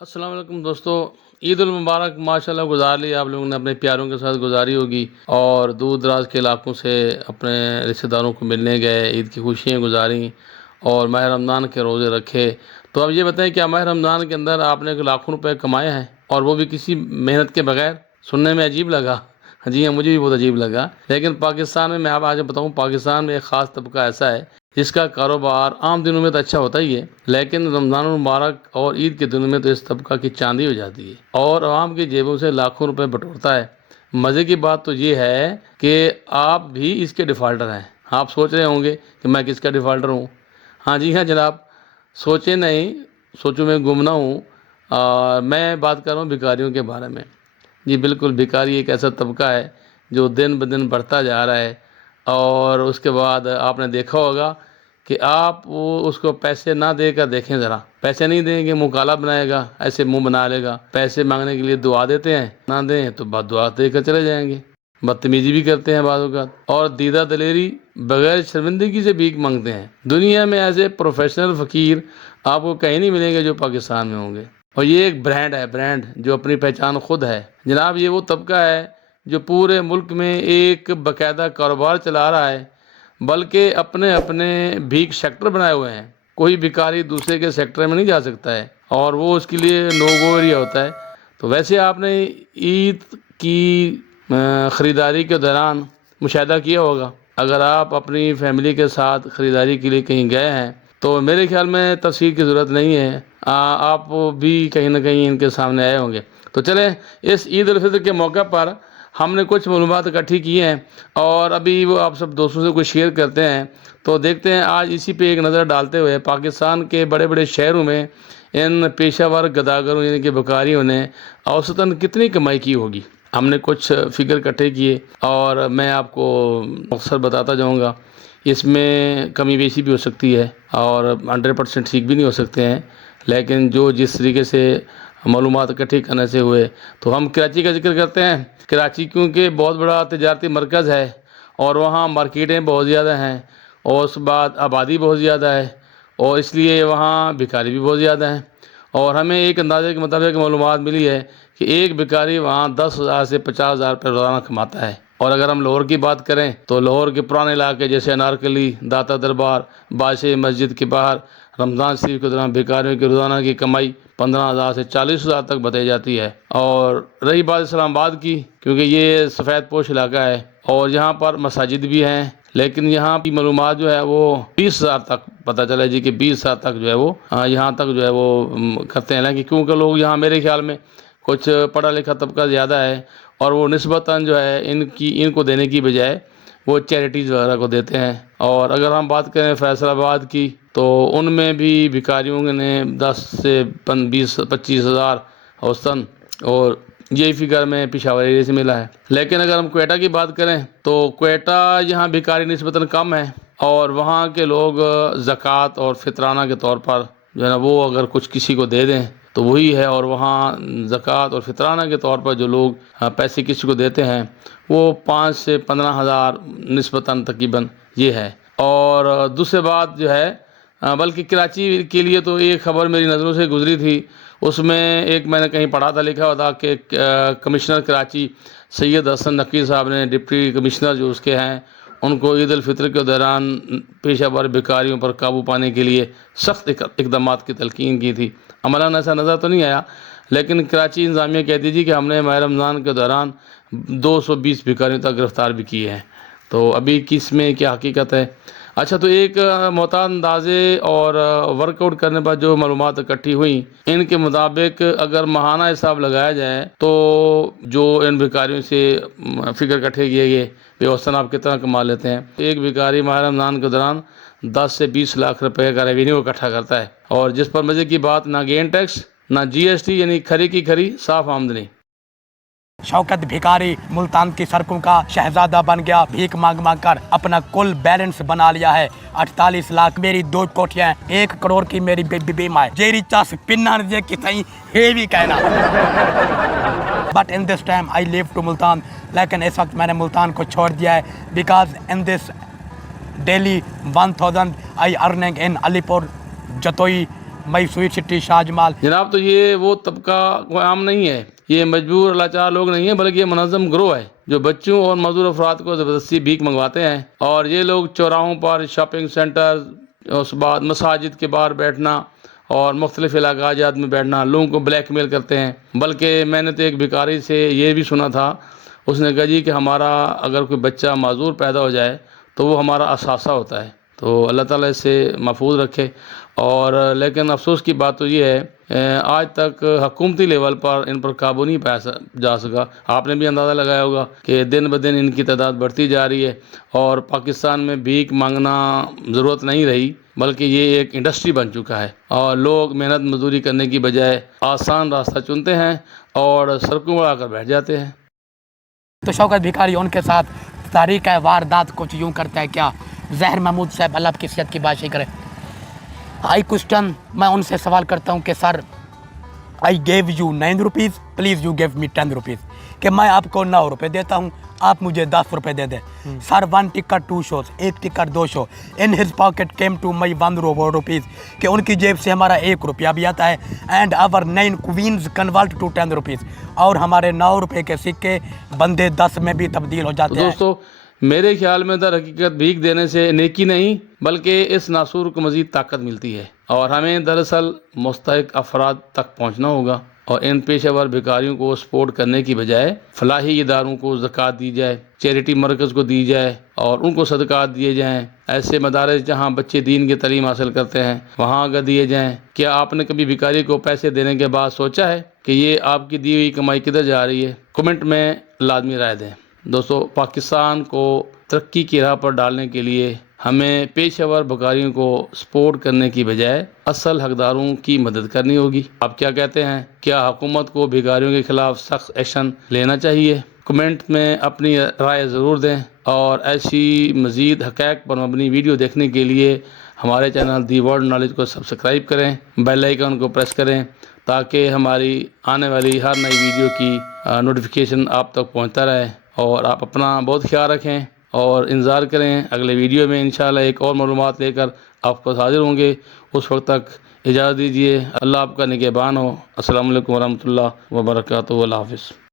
السلام علیکم دوستو، عید المبارک ماشاءاللہ گزار لی، آپ لوگوں نے اپنے پیاروں کے ساتھ گزاری ہوگی اور دور دراز کے علاقوں سے اپنے رشتہ داروں کو ملنے گئے، عید کی خوشیاں گزاریں اور ماہ رمضان کے روزے رکھے۔ تو اب یہ بتائیں کہ ماہ رمضان کے اندر آپ نے لاکھوں روپے کمائے ہیں اور وہ بھی کسی محنت کے بغیر؟ سننے میں عجیب لگا۔ ہاں جی ہاں مجھے بھی بہت عجیب لگا۔ لیکن پاکستان میں میں آپ آج بتاؤں، پاکستان میں ایک خاص طبقہ ایسا ہے جس کا کاروبار عام دنوں میں تو اچھا ہوتا ہی ہے، لیکن رمضان المبارک اور عید کے دنوں میں تو اس طبقہ کی چاندی ہو جاتی ہے۔ اور عوام کی جیبوں سے لاکھوں روپے بٹورتا ہے۔ مزے کی بات تو یہ ہے کہ آپ بھی اس کے ڈیفالٹر ہیں۔ آپ سوچ رہے ہوں گے کہ میں کس کا ڈیفالٹر ہوں۔ ہاں جی ہاں جناب، سوچے نہیں، سوچوں میں گم نہ ہوں۔ اور میں بات کر رہا ہوں بھکاریوں کے بارے میں۔ جی بالکل، بھکاری ایک ایسا طبقہ ہے جو دن بدن بڑھتا جا رہا ہے۔ اور اس کے بعد آپ نے دیکھا ہوگا کہ آپ وہ اس کو پیسے نہ دے کر دیکھیں ذرا۔ پیسے نہیں دیں گے منہ کالا بنائے گا، ایسے منہ بنا لے گا۔ پیسے مانگنے کے لیے دعا دیتے ہیں، نہ دیں تو بعد دعا دے کر چلے جائیں گے۔ بدتمیزی بھی کرتے ہیں بعض اوقات۔ اور دیدہ دلیری بغیر شرمندگی سے بھیک مانگتے ہیں۔ دنیا میں ایسے پروفیشنل فقیر آپ کو کہیں نہیں ملیں گے جو پاکستان میں ہوں گے۔ اور یہ ایک برانڈ ہے، برانڈ جو اپنی پہچان خود ہے۔ جناب، یہ وہ طبقہ ہے جو پورے ملک میں ایک باقاعدہ کاروبار چلا رہا ہے۔ بلکہ اپنے اپنے بھیک سیکٹر بنائے ہوئے ہیں۔ کوئی بھکاری دوسرے کے سیکٹر میں نہیں جا سکتا ہے اور وہ اس کے لیے نو گو ایریا ہوتا ہے۔ تو ویسے آپ نے عید کی خریداری کے دوران مشاہدہ کیا ہوگا۔ اگر آپ اپنی فیملی کے ساتھ خریداری کے لیے کہیں گئے ہیں، تو میرے خیال میں تفصیل کی ضرورت نہیں ہے۔ آپ بھی کہیں نہ کہیں ان کے سامنے آئے ہوں گے۔ تو چلیں، اس عید الفطر کے موقع پر ہم نے کچھ معلومات اکٹھی کی ہیں اور ابھی وہ آپ سب دوستوں سے کچھ شیئر کرتے ہیں تو دیکھتے ہیں آج اسی پہ ایک نظر ڈالتے ہوئے پاکستان کے بڑے بڑے شہروں میں ان پیشہ ور گداگروں یعنی کہ بکاریوں نے اوسطاً کتنی کمائی کی ہوگی؟ ہم نے کچھ فگر اکٹھے کیے اور میں آپ کو مختصر بتاتا جاؤں گا اس میں کمی بیشی بھی ہو سکتی ہے اور ہنڈریڈ پرسینٹ ٹھیک بھی نہیں ہو سکتے ہیں، لیکن جو جس طریقے سے معلومات اکٹھی کرنے سے ہوئے۔ تو ہم کراچی کا ذکر کرتے ہیں۔ کراچی کیونکہ بہت بڑا تجارتی مرکز ہے اور وہاں مارکیٹیں بہت زیادہ ہیں اور اس بعد آبادی بہت زیادہ ہے اور اس لیے وہاں بھکاری بھی بہت زیادہ ہیں۔ اور ہمیں ایک اندازے کے مطابق معلومات ملی ہے کہ ایک بھکاری وہاں دس ہزار سے پچاس ہزار روپے روزانہ کماتا ہے۔ اور اگر ہم لاہور کی بات کریں تو لاہور کے پرانے علاقے جیسے انارکلی، داتا دربار، بادشاہ مسجد کے باہر، رمضان شریف کے دوران بھکاریوں کی روزانہ کی کمائی پندرہ ہزار سے چالیس ہزار تک بتائی جاتی ہے۔ اور رہی بات اسلام آباد کی، کیونکہ یہ سفید پوش علاقہ ہے اور یہاں پر مساجد بھی ہیں، لیکن یہاں کی معلومات جو ہے وہ بیس ہزار تک پتہ چلا جی کہ بیس ہزار تک جو ہے وہ یہاں تک جو ہے وہ کرتے ہیں۔ کہ کیونکہ لوگ یہاں میرے خیال میں کچھ پڑھا لکھا طبقہ زیادہ ہے اور وہ نسبتاً جو ہے ان کی، ان کو دینے کی بجائے وہ چیریٹیز وغیرہ کو دیتے ہیں۔ اور اگر ہم بات کریں فیصل آباد کی تو ان میں بھی بھکاریوں نے دس سے بیس پچیس ہزار اوسطاً اور یہی فگر میں پشاور ایریے سے ملا ہے۔ لیکن اگر ہم کوئٹہ کی بات کریں تو کوئٹہ یہاں بھکاری نسبتاً کم ہے اور وہاں کے لوگ زکوٰۃ اور فطرانہ کے طور پر جو ہے نا وہ اگر کچھ کسی کو دے دیں تو وہی ہے اور وہاں زکوٰۃ اور فطرانہ کے طور پر جو لوگ پیسے کسی کو دیتے ہیں وہ پانچ سے پندرہ ہزار نسبتاً تقریباً یہ ہے۔ اور دوسرے بات جو ہے ہاں، بلکہ کراچی کے لیے تو ایک خبر میری نظروں سے گزری تھی۔ اس میں ایک میں نے کہیں پڑھا تھا، لکھا ہوا تھا کہ کمشنر کراچی سید حسن نقی صاحب نے ڈپٹی کمشنر جو اس کے ہیں، ان کو عید الفطر کے دوران پیشہ ور بیکاریوں پر قابو پانے کے لیے سخت اقدامات کی تلقین کی تھی۔ عملاً ایسا نظر تو نہیں آیا، لیکن کراچی انتظامیہ کہتی تھی کہ ہم نے ماہ رمضان کے دوران دو سو بیس بیکاریوں تک گرفتار بھی کیے ہیں۔ تو ابھی کس میں کیا حقیقت ہے؟ اچھا تو ایک محتاط اندازے اور ورک آؤٹ کرنے پر جو معلومات اکٹھی ہوئیں، ان کے مطابق اگر ماہانہ حساب لگایا جائے تو جو ان بھکاریوں سے فگر اکٹھے کیے گئے بے اوسطاً آپ کتنا کما لیتے ہیں؟ ایک بھکاری ماہ رمضان کے دوران دس سے بیس لاکھ روپے کا ریونیو اکٹھا کرتا ہے اور جس پر مزے کی بات، نہ گین ٹیکس نہ جی ایس ٹی یعنی کھری کی کھری، صاف آمدنی۔ شوکت بھکاری ملتان کی سڑکوں کا شہزادہ بن گیا۔ بھیک مانگ مانگ کر اپنا کل بیلنس بنا لیا ہے۔ اٹھتالیس لاکھ میری دو کوٹیاں ایک کروڑ کی میری بی بیمہ ہے۔ جیری چاس پنہ رجے کی تھیں ہیوی کہنا۔ But in this time I leave to Multan لیکن اس وقت میں نے ملتان کو چھوڑ دیا ہے۔ Because in this daily one thousand I earning in Alipur Jatoi my sweet city Shah Jamal. جناب، تو یہ وہ طبقہ کوئی عام نہیں ہے۔ یہ مجبور، لاچار لوگ نہیں ہیں، بلکہ یہ منظم گروہ ہے جو بچوں اور مزدور افراد کو زبردستی بھیک منگواتے ہیں۔ اور یہ لوگ چوراہوں پر شاپنگ سینٹر اس بعد مساجد کے باہر بیٹھنا اور مختلف علاقہ جات میں بیٹھنا، لوگوں کو بلیک میل کرتے ہیں۔ بلکہ میں نے تو ایک بھکاری سے یہ بھی سنا تھا، اس نے کہا جی کہ ہمارا اگر کوئی بچہ معذور پیدا ہو جائے تو وہ ہمارا اثاثہ ہوتا ہے۔ تو اللہ تعالیٰ اسے محفوظ رکھے۔ اور لیکن افسوس کی بات تو یہ ہے آج تک حکومتی لیول پر ان پر قابو نہیں پایا جا سکا۔ آپ نے بھی اندازہ لگایا ہوگا کہ دن بدن ان کی تعداد بڑھتی جا رہی ہے۔ اور پاکستان میں بھیک مانگنا ضرورت نہیں رہی، بلکہ یہ ایک انڈسٹری بن چکا ہے۔ اور لوگ محنت مزدوری کرنے کی بجائے آسان راستہ چنتے ہیں اور سڑکوں بڑھا کر بیٹھ جاتے ہیں۔ تو شوکت بھکاری ان کے ساتھ تاریخ واردات کچھ یوں کرتا ہے کیا؟ زہر محمود صاحب اللہ آپ کی صحت کی بادشاہی کرے۔ آئی کوشچن میں ان سے سوال کرتا ہوں کہ sir I give you nine rupees please you give me ten rupees کہ میں آپ کو نو روپے دیتا ہوں آپ مجھے دس روپے دے دیں sir one ticket two shows ایک ticket do show in his pocket came to my one rupees کہ ان کی جیب سے ہمارا ایک روپیہ بھی آتا ہے۔ And our nine coins convert to ten rupees اور ہمارے نو روپے کے سکے بندے دس میں بھی تبدیل ہو جاتے ہیں۔ میرے خیال میں در حقیقت بھیگ دینے سے نیکی نہیں، بلکہ اس ناسور کو مزید طاقت ملتی ہے۔ اور ہمیں دراصل مستحق افراد تک پہنچنا ہوگا۔ اور ان پیشہ ور بھکاریوں کو سپورٹ کرنے کی بجائے فلاحی اداروں کو زکوٰۃ دی جائے، چیریٹی مرکز کو دی جائے اور ان کو صدقات دیے جائیں۔ ایسے مدارس جہاں بچے دین کی تعلیم حاصل کرتے ہیں، وہاں اگر دیے جائیں۔ کیا آپ نے کبھی بھکاری کو پیسے دینے کے بعد سوچا ہے کہ یہ آپ کی دی ہوئی کمائی کدھر جا رہی ہے؟ کمنٹ میں لازمی رائے دیں۔ دوستو، پاکستان کو ترقی کی راہ پر ڈالنے کے لیے ہمیں پیشہ ور بکاریوں کو سپورٹ کرنے کی بجائے اصل حقداروں کی مدد کرنی ہوگی۔ آپ کیا کہتے ہیں؟ کیا حکومت کو بھکاریوں کے خلاف سخت ایکشن لینا چاہیے؟ کمنٹ میں اپنی رائے ضرور دیں اور ایسی مزید حقائق پر مبنی ویڈیو دیکھنے کے لیے ہمارے چینل دی ورلڈ نالج کو سبسکرائب کریں، بیل آئیکن کو پریس کریں تاکہ ہماری آنے والی ہر نئی ویڈیو کی نوٹیفیکیشن آپ تک پہنچتا رہے۔ اور آپ اپنا بہت خیال رکھیں اور انتظار کریں اگلے ویڈیو میں انشاءاللہ ایک اور معلومات لے کر آپ کو حاضر ہوں گے۔ اس وقت تک اجازت دیجیے اللہ آپ کا نگہبان ہو۔ السلام علیکم ورحمۃ اللہ وبرکاتہ۔ اللہ حافظ۔